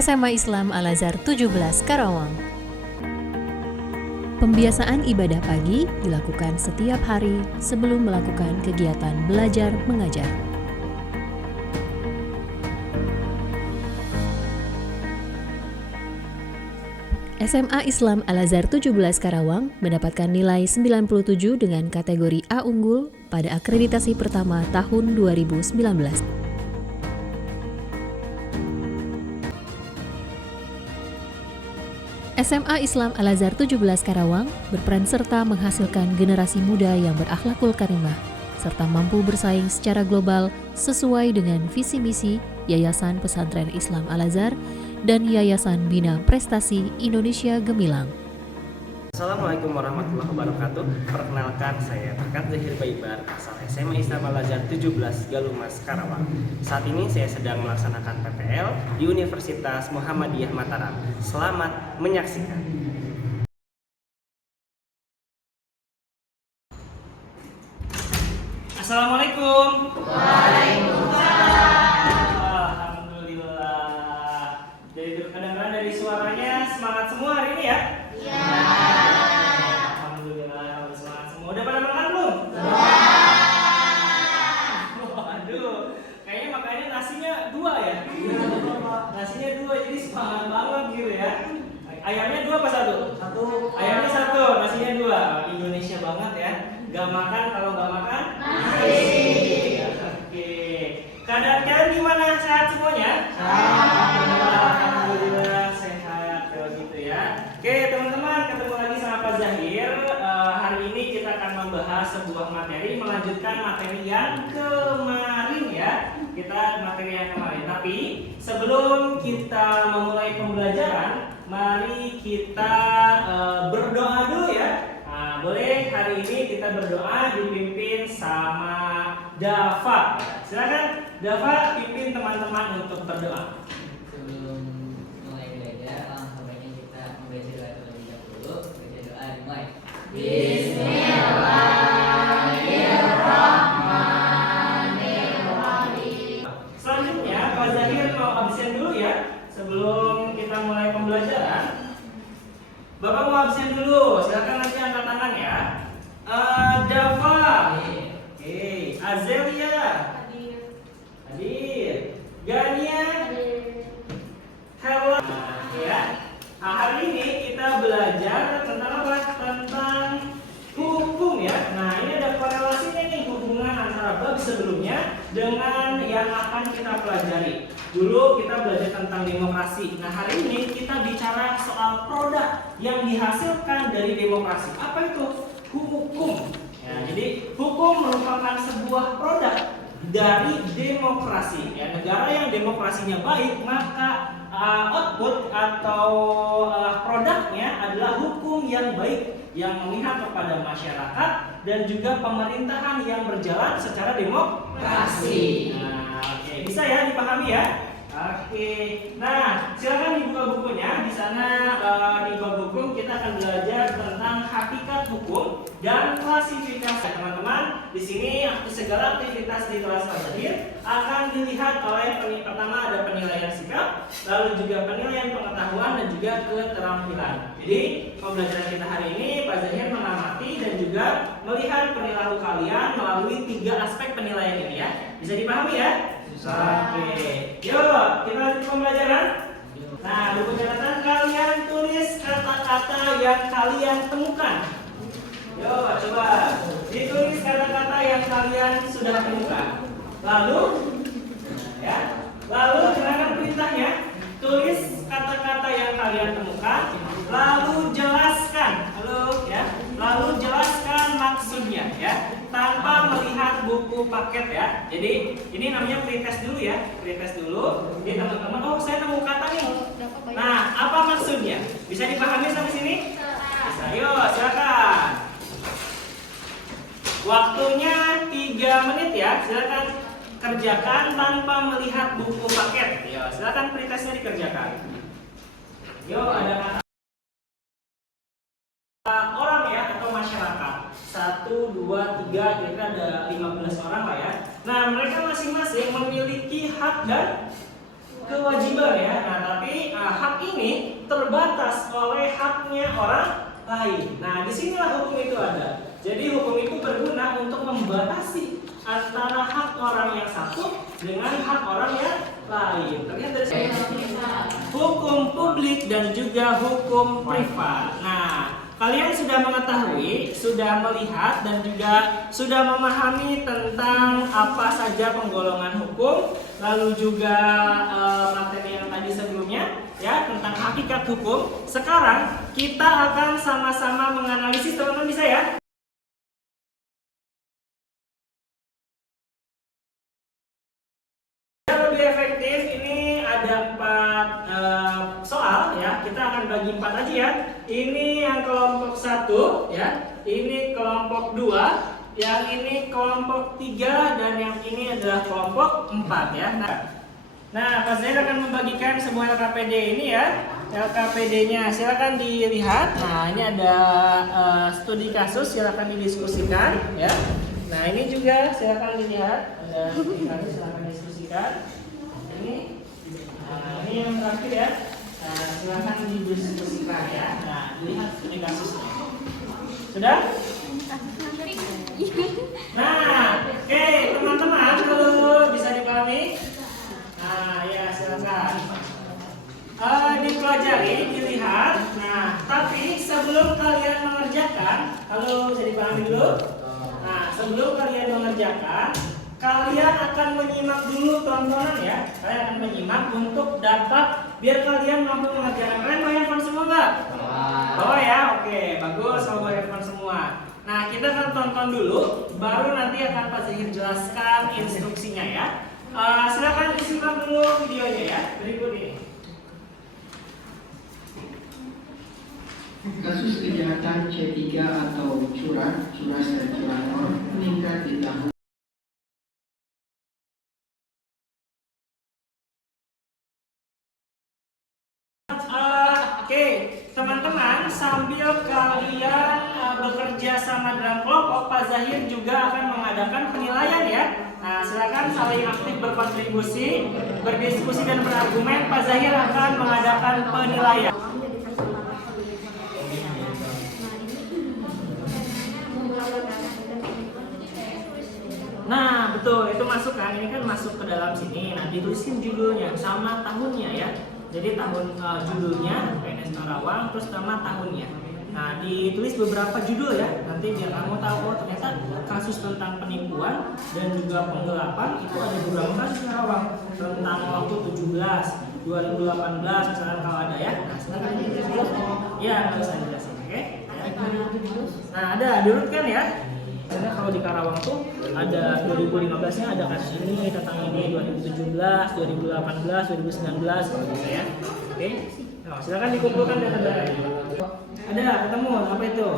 SMA Islam Al-Azhar 17 Karawang. Pembiasaan ibadah pagi dilakukan setiap hari sebelum melakukan kegiatan belajar mengajar. SMA Islam Al-Azhar 17 Karawang mendapatkan nilai 97 dengan kategori A unggul pada akreditasi pertama tahun 2019. SMA Islam Al-Azhar 17 Karawang berperan serta menghasilkan generasi muda yang berakhlakul karimah, serta mampu bersaing secara global sesuai dengan visi misi Yayasan Pesantren Islam Al-Azhar dan Yayasan Bina Prestasi Indonesia Gemilang. Assalamualaikum warahmatullahi wabarakatuh. Perkenalkan, saya Berkat Zahir Baibar, asal SMA Islam Al-Azhar 17 Galumas, Karawang. Saat ini saya sedang melaksanakan PPL di Universitas Muhammadiyah Mataram. Selamat menyaksikan. Assalamualaikum. Waalaikumsalam. Alhamdulillah. Jadi kedengaran dari suaranya semangat semua hari ini ya? Iya. Alhamdulillah, semangat semua. Udah pada makan belum? Waduh, kayaknya makannya nasinya 2 ya? Nasinya 2, jadi semangat banget gitu ya. Ayamnya 2 apa 1? 1. Ayamnya 1, nasinya 2. Indonesia banget ya. Gak makan kalau gak makan nasi. Oke. Keadaan kalian gimana? Sehat semuanya? Alhamdulillah sehat kalau gitu ya. Oke teman-teman, ketemu lagi sama Pak Zahir. Hari ini kita akan membahas sebuah materi, melanjutkan materi yang kemarin ya. Tapi sebelum kita memulai pembelajaran, mari kita berdoa dulu ya. Boleh hari ini kita berdoa dipimpin sama Dafa. Silakan Dafa pimpin teman-teman untuk berdoa. Sebelum mulai belajar, alangkah baiknya kita membaca doa terlebih dahulu. Baca doa dimulai. Bismillahirrahmanirrahim. Selanjutnya Pak Zahir mau absen dulu ya sebelum kita mulai pembelajaran. Bapak mau absen dulu, silakan nanti angkat tangan ya. Dafa, oke. Azelia, hadir. Gania, Hella, ya. Hari ini kita belajar tentang apa? Tentang hukum ya. Nah ini ada korelasinya nih, hubungan antara bab sebelumnya dengan yang akan kita pelajari. Dulu kita belajar tentang demokrasi. Nah hari ini kita bicara soal produk yang dihasilkan dari demokrasi. Apa itu? Hukum. Ya, jadi hukum merupakan sebuah produk dari demokrasi. Ya, negara yang demokrasinya baik, maka output atau produknya adalah hukum yang baik yang memihak kepada masyarakat dan juga pemerintahan yang berjalan secara demokrasi. Nah, oke, bisa ya dipahami ya? Oke. Nah, silakan dibuka bukunya. Di sana di bab hukum kita akan belajar tentang hakikat hukum dan klasifikasi. Teman-teman, di sini segala aktivitas di kelas Zahir akan dilihat oleh pertama ada penilaian sikap, lalu juga penilaian pengetahuan dan juga keterampilan. Jadi, pembelajaran kita hari ini Pak Zahir mengamati dan juga melihat perilaku kalian melalui 3 aspek penilaian ini ya. Bisa dipahami ya? Oke, yuk kita lanjut pembelajaran. Nah, buku catatan kalian tulis kata-kata yang kalian temukan. Yuk, coba ditulis kata-kata yang kalian sudah temukan. Lalu, dengarkan perintahnya. Tulis kata-kata yang kalian temukan. Lalu jelaskan, lalu jelaskan maksudnya ya. Tanpa melihat buku paket ya. Jadi ini namanya pretest dulu ya. Pretest dulu. Jadi teman-teman, oh saya nemu kata nih. Nah, apa maksudnya? Bisa dipahami sampai sini? Bisa. Yuk, silakan. Waktunya 3 menit ya. Silakan kerjakan tanpa melihat buku paket. Yuk, silakan pretestnya dikerjakan. Yuk, ada kata orang ya atau masyarakat. 1, 2, 3, kira-kira ada 15 orang lah ya. Nah, mereka masing-masing memiliki hak dan kewajiban ya. Nah, tapi hak ini terbatas oleh haknya orang lain. Nah, disinilah hukum itu ada. Jadi hukum itu berguna untuk membatasi antara hak orang yang satu dengan hak orang yang lain. Terlihat dari sini. Hukum publik dan juga hukum privat. Nah, kalian sudah mengetahui, sudah melihat dan juga sudah memahami tentang apa saja penggolongan hukum, lalu juga materi yang tadi sebelumnya ya tentang hakikat hukum. Sekarang kita akan sama-sama menganalisis, teman-teman bisa ya? Lebih efektif ini ada 4 soal ya. Kita akan bagi 4 aja ya. Ini yang kelompok 1 ya. Ini kelompok 2, yang ini kelompok 3 dan yang ini adalah kelompok 4 ya. Nah, Pak Zaid akan membagikan sebuah LKPD ini ya. LKPD-nya silakan dilihat. Nah, ini ada studi kasus, silakan didiskusikan ya. Nah, ini juga silakan dilihat. Ada studi kasus, silakan diskusikan. Ini yang terakhir ya. Nah, silakan didiskusikan ya. Nah, lihat studi kasusnya. Sudah? Nah, oke, teman-teman, kalau bisa dipahami. Nah, ya silakan. Dipelajari, dilihat. Nah, tapi sebelum kalian mengerjakan, kalau bisa dipahami dulu. Nah, sebelum kalian mengerjakan, kalian akan menyimak dulu tontonan ya. Kalian akan menyimak untuk dapat biar kalian mampu mengerjakan. Kalian bawa handphone semua nggak? Oh ya, oke, bagus kalau bawa handphone semua. Nah, kita akan tonton dulu, baru nanti akan Pak Zahir jelaskan instruksinya ya. Silakan disimak dulu videonya ya. Berikut ini. Kasus kejahatan C3 atau curas dan curator meningkat di tahun Oke, teman-teman, sambil kalian bekerja sama dalam kelompok, Pak Zahir juga akan mengadakan penilaian ya. Nah, silakan saling aktif berkontribusi, berdiskusi dan berargumen. Pak Zahir akan mengadakan penilaian. Nah, betul, itu masuk kan, ini kan masuk ke dalam sini. Nah, ditulisin judulnya sama tahunnya ya. Jadi tahun judulnya PNS Karawang, terus nama tahunnya. Nah, ditulis beberapa judul ya. Nanti biar kamu tahu, oh ternyata kasus tentang penipuan dan juga penggelapan itu ada beberapa kasus Karawang. Tentang waktu 17, 2018 misalkan kalau ada ya. Nah, silakan ditulis dulu. Ya, nggak usah jelasin, oke? Nah, ada diurutkan ya. Karena kalau di Karawang tuh ada 2015-nya ada kasus ini, tentang ini 2017, 2018, 2019 kalau bisa ya. Oke. Nah, silakan dikumpulkan data-data. Ada ketemu apa itu?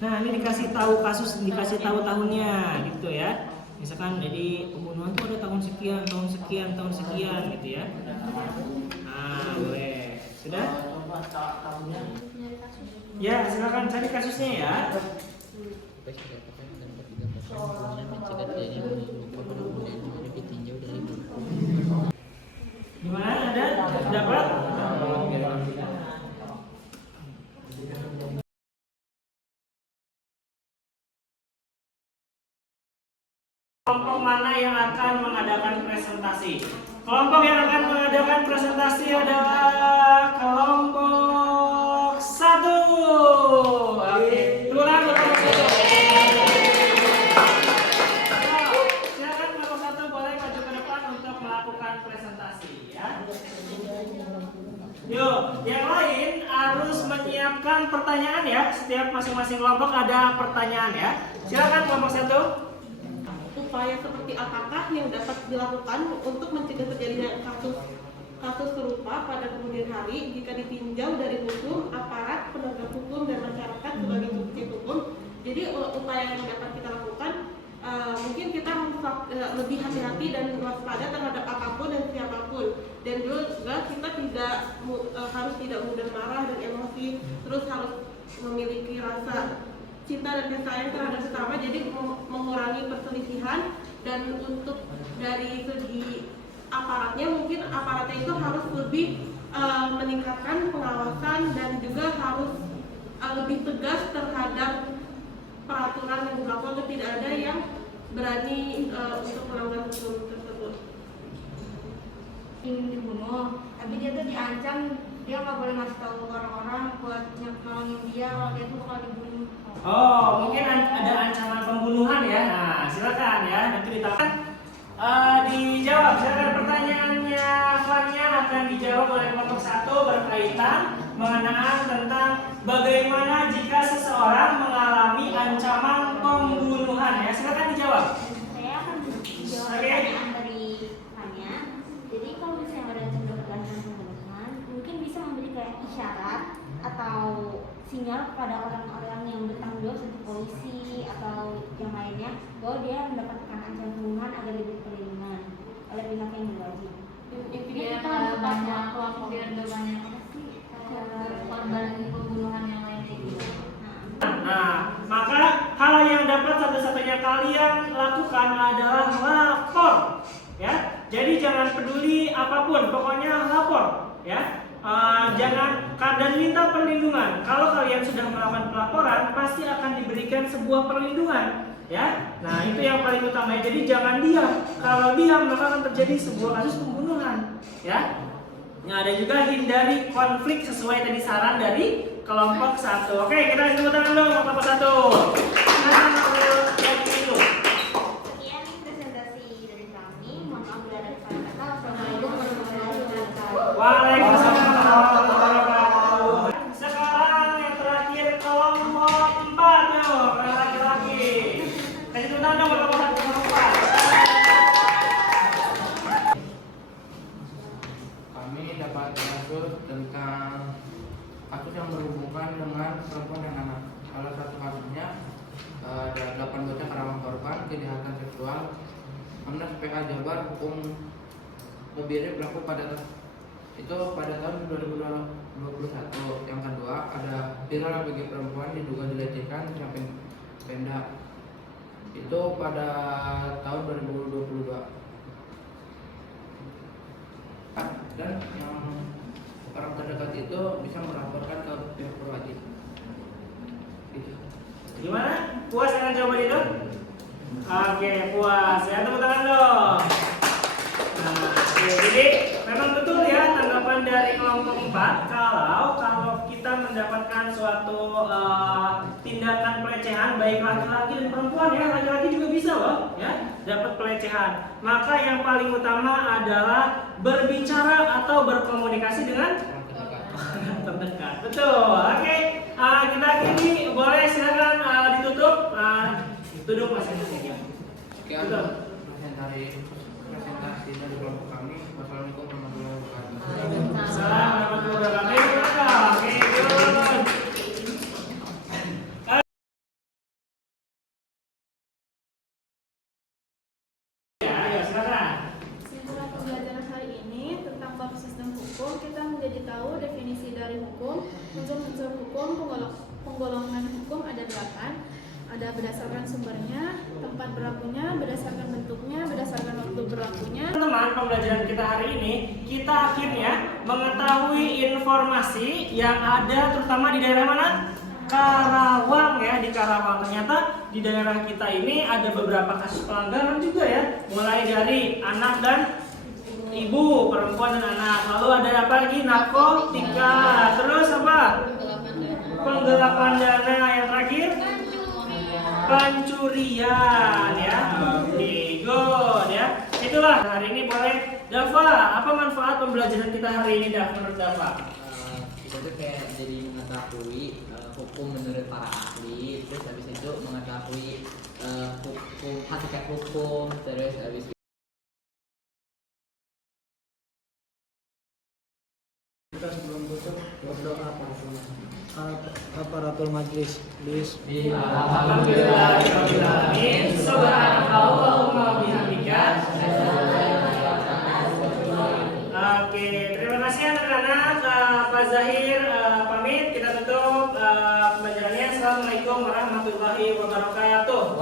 Nah, ini dikasih tahu kasus, dikasih tahu tahunnya gitu ya. Misalkan jadi pembunuhan tuh ada tahun sekian, tahun sekian, tahun sekian gitu ya. Nah, boleh. Sudah? Ya, silakan cari kasusnya ya. Gimana? Ada? Dapat? Kelompok mana yang akan mengadakan presentasi? Kelompok yang akan mengadakan presentasi adalah kelompok 1. Oke, turun kelompok 1. Silakan kelompok 1 boleh maju ke depan untuk melakukan presentasi ya. Yuk, yang lain harus menyiapkan pertanyaan ya. Setiap masing-masing kelompok ada pertanyaan ya. Silakan kelompok 1. Upaya seperti apakah yang dapat dilakukan untuk mencegah terjadinya kasus serupa pada kemudian hari jika ditinjau dari hukum, aparat, penegak hukum, dan masyarakat sebagai subjek hukum. Jadi upaya yang dapat kita lakukan mungkin kita harus lebih hati-hati dan waspada terhadap apapun dan siapapun, dan juga kita harus tidak mudah marah dan emosi, terus harus memiliki rasa cinta dan kasih sayang terhadap sesama, jadi mengurangi perselisihan. Dan untuk dari segi aparatnya, mungkin aparatnya itu harus lebih meningkatkan pengawasan dan juga harus lebih tegas terhadap peraturan yang berlaku agar tidak ada yang berani untuk melanggar hukum tersebut. Ingin dibunuh, tapi dia tuh diancam, dia nggak boleh ngasih tahu orang-orang buat nolongin dia kalau dia tuh bakal dibunuh. Oh, mungkin ada ancaman pembunuhan ya. Nah, silakan ya, nanti ditanya. Dijawab, silakan pertanyaannya. Selanjutnya akan dijawab oleh kelompok 1 berkaitan mengenai tentang bagaimana jika seseorang mengalami ancaman pembunuhan ya. Silakan dijawab. Saya akan menjawab pertanyaan dari Fania. Jadi kalau misalnya ada ancaman pembunuhan, mungkin bisa memberi kayak isyarat atau sinyal kepada orang-orang yang bertanggung jawab seperti polisi atau yang lainnya bahwa dia mendapatkan ancaman pembunuhan agar diberi perlindungan oleh pihak yang berwajib. Intinya kita harus tetap melakukan biar gak banyak apa sih korban pembunuhan yang lain kayak gitu. Nah, maka hal yang dapat satu-satunya kalian lakukan adalah lapor, ya. Jadi jangan peduli apapun, pokoknya lapor, ya. Dan minta perlindungan. Kalau kalian sudah melakukan pelaporan, pasti akan diberikan sebuah perlindungan, ya. Nah, itu yang paling utama. Jadi jangan diam. Kalau diam maka akan terjadi sebuah kasus pembunuhan, ya. Nah, ada juga hindari konflik sesuai tadi saran dari kelompok 1. Oke, kita tepuk tangan dulu untuk kelompok 1. Sekian presentasi dari kami. Mohon maaf bila ada kesalahan kata. Wassalamualaikum warahmatullahi wabarakatuh. Waalaikumsalam warahmatullahi wabarakatuh. Sekarang yang terakhir kelompok 4 yuk, laki-laki. Kasih tepuk tangan dong untuk kelompok 4. Kami dapat mengatur tentang kasus yang berhubungan dengan perempuan dan anak. Salah satu kasusnya ada 8 bocah Karawang korban kejahatan seksual. Komnas PA Jabar hukum kebiri berlaku pada tahun 2021. Yang kedua ada viral bagi perempuan diduga dilecehkan sampai Pemda. Itu pada tahun 2022. Dan yang orang terdekat itu bisa melaporkan ke pihak berwajib. Gitu. Gimana? Puas dengan jawaban itu? Oke, puas. Ya, tepuk tangan dong. Nah, oke. Jadi memang betul ya tanggapan dari kelompok 4 kalau kita mendapatkan suatu tindakan pelecehan baik laki-laki dan perempuan ya, laki-laki juga bisa loh ya dapat pelecehan. Maka yang paling utama adalah berbicara atau berkomunikasi dengan terdekat. Betul. Oke. Kita akhiri, boleh silakan ditutup. Duduk masing-masing ya. Sekian presentasi dari kelompok kami. Wassalamualaikum warahmatullahi wabarakatuh. Assalamualaikum warahmatullahi wabarakatuh. Oke, good. Ya, ayo silakan. Setelah pembelajaran hari ini tentang bab sistem hukum, kita menjadi tahu definisi dari hukum, unsur-unsur hukum, penggolongan hukum ada 8. Ada berdasarkan sumbernya, tempat berlakunya, berdasarkan bentuknya, berdasarkan waktu berlakunya. Teman-teman, pembelajaran kita hari ini, kita akhirnya mengetahui informasi yang ada terutama di daerah mana? Karawang ya, di Karawang. Ternyata di daerah kita ini ada beberapa kasus pelanggaran juga ya. Mulai dari anak dan ibu, perempuan dan anak. Lalu ada apa lagi? Narkotika. Terus apa? Penggelapan dana. Yang terakhir? Pencurian ya. Oke, good ya. Itulah hari ini boleh Dava, apa manfaat pembelajaran kita hari ini menurut Dava? Kita tuh kayak jadi mengetahui hukum menurut para ahli, terus habis itu mengetahui hukum, hakikat hukum, terus habis kita sebelum tutup berdoa aparatur majelis. Alhamdulillahirobbilalamin. Subhanallahumma wa bihamdika. Oke, terima kasih anak-anak. Pak Zahir pamit. Kita tutup pembelajarannya. Assalamualaikum warahmatullahi wabarakatuh.